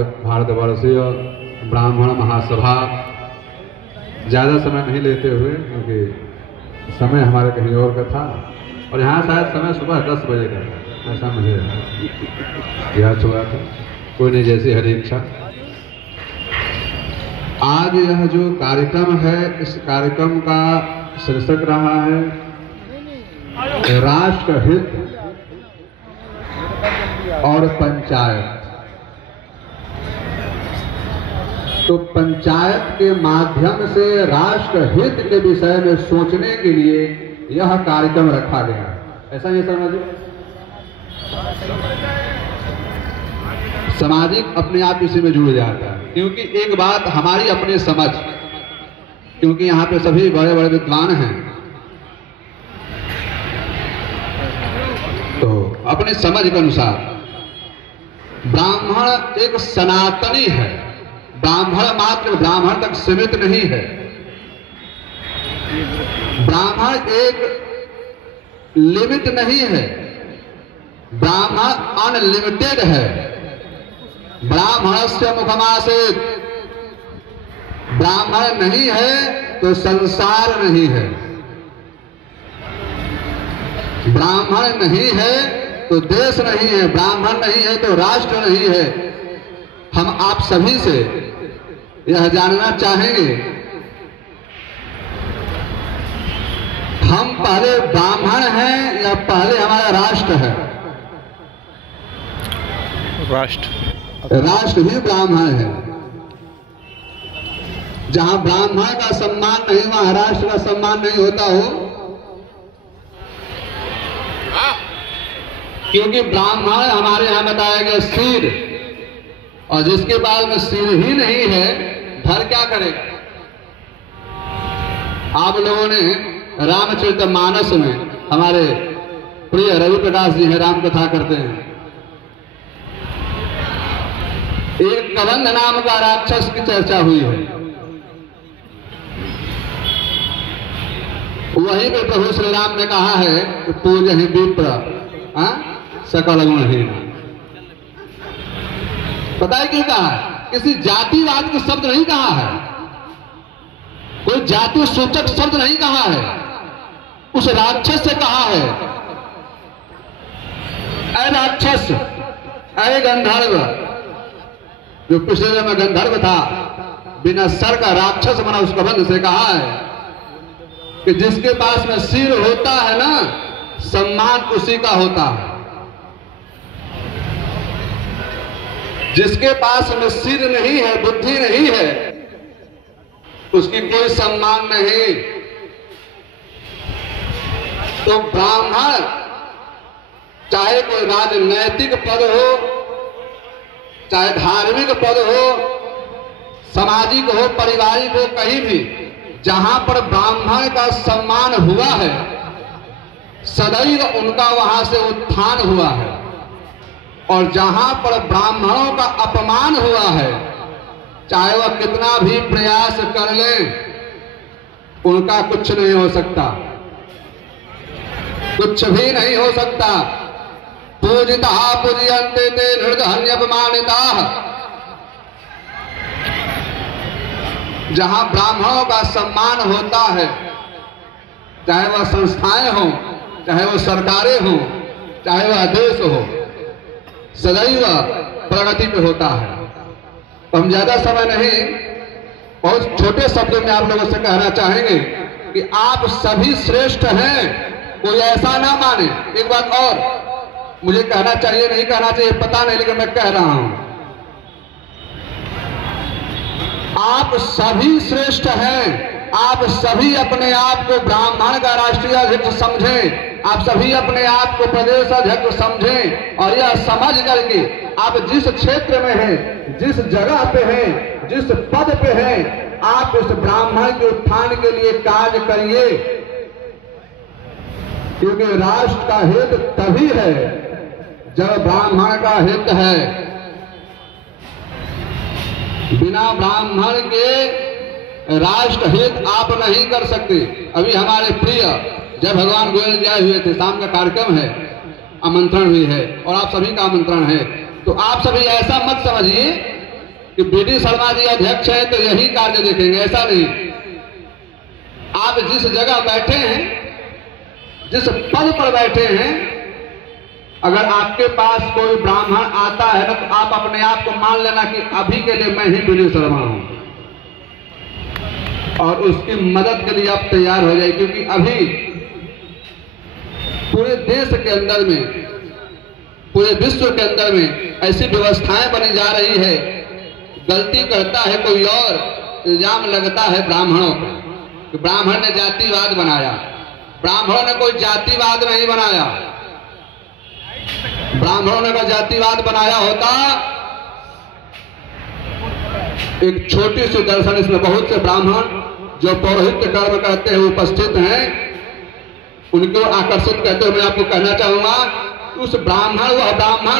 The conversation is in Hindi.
भारतवर्षीय ब्राह्मण महासभा ज़्यादा समय नहीं लेते हुए, क्योंकि समय हमारे कहीं और का था और यहाँ शायद समय सुबह 10 बजे का था, ऐसा मुझे याद हुआ था। कोई नहीं, जैसी हरी इच्छा। आज यह जो कार्यक्रम है, इस कार्यक्रम का शीर्षक रहा है राष्ट्र हित और पंचायत। तो पंचायत के माध्यम से राष्ट्र हित के विषय में सोचने के लिए यह कार्यक्रम रखा गया। ऐसा नहीं समझिए, सामाजिक अपने आप इसी में जुड़ जाता है। क्योंकि एक बात हमारी अपनी समझ, क्योंकि यहाँ पे सभी बड़े बड़े विद्वान हैं, तो अपनी समझ के अनुसार ब्राह्मण एक सनातनी है। ब्राह्मण मात्र ब्राह्मण तक सीमित नहीं है। ब्राह्मण एक लिमिट नहीं है, ब्राह्मण अनलिमिटेड है। ब्राह्मणस्य मुखमासीत्, ब्राह्मण नहीं है तो संसार नहीं है, ब्राह्मण नहीं है तो देश नहीं है, ब्राह्मण नहीं है तो राष्ट्र नहीं है। हम आप सभी से यह जानना चाहेंगे, हम पहले ब्राह्मण हैं या पहले हमारा राष्ट्र है? राष्ट्र ही ब्राह्मण है। जहां ब्राह्मण का सम्मान नहीं, वहां राष्ट्र का सम्मान नहीं होता हो। क्योंकि ब्राह्मण हमारे यहां बताया गया सिर, और जिसके पास में सिर ही नहीं है, धर क्या करेगा? आप लोगों ने रामचरितमानस में, हमारे प्रिय रवि प्रकाश जी हैं, राम कथा करते हैं, एक कबंध नाम का राक्षस की चर्चा हुई है। वहीं पे प्रभु श्री राम ने कहा है कि पूजहि विप्र सकल गुणहीन। पता है क्यों कहा है? किसी जातिवाद के शब्द नहीं कहा है, कोई जाति सूचक शब्द नहीं कहा है, उस राक्षस से कहा है, ऐ राक्षस, ऐ गंधर्व, जो पिछले में गंधर्व था, बिना सर का राक्षस बना, उस कबंध से कहा है कि जिसके पास में सिर होता है ना, सम्मान उसी का होता है। जिसके पास में सिर नहीं है, बुद्धि नहीं है, उसकी कोई सम्मान नहीं। तो ब्राह्मण चाहे कोई राजनैतिक पद हो, चाहे धार्मिक पद हो, सामाजिक हो, पारिवारिक हो, कहीं भी जहां पर ब्राह्मण का सम्मान हुआ है, सदैव उनका वहां से उत्थान हुआ है। और जहां पर ब्राह्मणों का अपमान हुआ है, चाहे वह कितना भी प्रयास कर ले, उनका कुछ नहीं हो सकता, कुछ भी नहीं हो सकता। पूजिता पूजयन्ते ते निर्दहन्यपमानिताः। जहां ब्राह्मणों का सम्मान होता है, चाहे वह संस्थाएं हों, चाहे वह सरकारें हों, चाहे वह देश हो, सदैव प्रगति पे होता है। तो हम ज्यादा समय नहीं, बहुत छोटे शब्दों में आप लोगों से कहना चाहेंगे कि आप सभी श्रेष्ठ हैं, कोई ऐसा ना माने। एक बात और मुझे कहना चाहिए, नहीं कहना चाहिए पता नहीं, लेकिन मैं कह रहा हूं, आप सभी श्रेष्ठ हैं। आप सभी अपने आप को ब्राह्मण का राष्ट्रीय अध्यक्ष समझें, आप सभी अपने आप को प्रदेश अध्यक्ष समझें, और यह समझ करके आप जिस क्षेत्र में हैं, जिस जगह पे हैं, जिस पद पे हैं, आप इस ब्राह्मण के उत्थान के लिए कार्य करिए। क्योंकि राष्ट्र का हित तभी है जब ब्राह्मण का हित है। बिना ब्राह्मण के राष्ट्र हित आप नहीं कर सकते। अभी हमारे प्रिय जब भगवान गोयल जी आए हुए थे, शाम का कार्यक्रम है, आमंत्रण भी है और आप सभी का आमंत्रण है। तो आप सभी ऐसा मत समझिए कि बीडी शर्मा जी अध्यक्ष हैं तो यही कार्य देखेंगे, ऐसा नहीं। आप जिस जगह बैठे हैं, जिस पद पर बैठे हैं, अगर आपके पास कोई ब्राह्मण आता है ना, तो आप अपने आप को मान लेना कि अभी के लिए मैं ही बीडी शर्मा हूं, और उसकी मदद के लिए आप तैयार हो जाए। क्योंकि अभी पूरे देश के अंदर में, पूरे विश्व के अंदर में ऐसी व्यवस्थाएं बनी जा रही है, गलती करता है कोई और, इल्जाम लगता है ब्राह्मणों पर कि ब्राह्मण ने जातिवाद बनाया। ब्राह्मणों ने कोई जातिवाद नहीं बनाया। ब्राह्मणों ने अगर जातिवाद बनाया होता, एक छोटी सी दर्शन, इसमें बहुत से ब्राह्मण जो पौरोहित्य कर्म करते हुए उपस्थित हैं, उनको आकर्षित करते हुए मैं आपको कहना चाहूंगा, उस ब्राह्मण, वह ब्राह्मण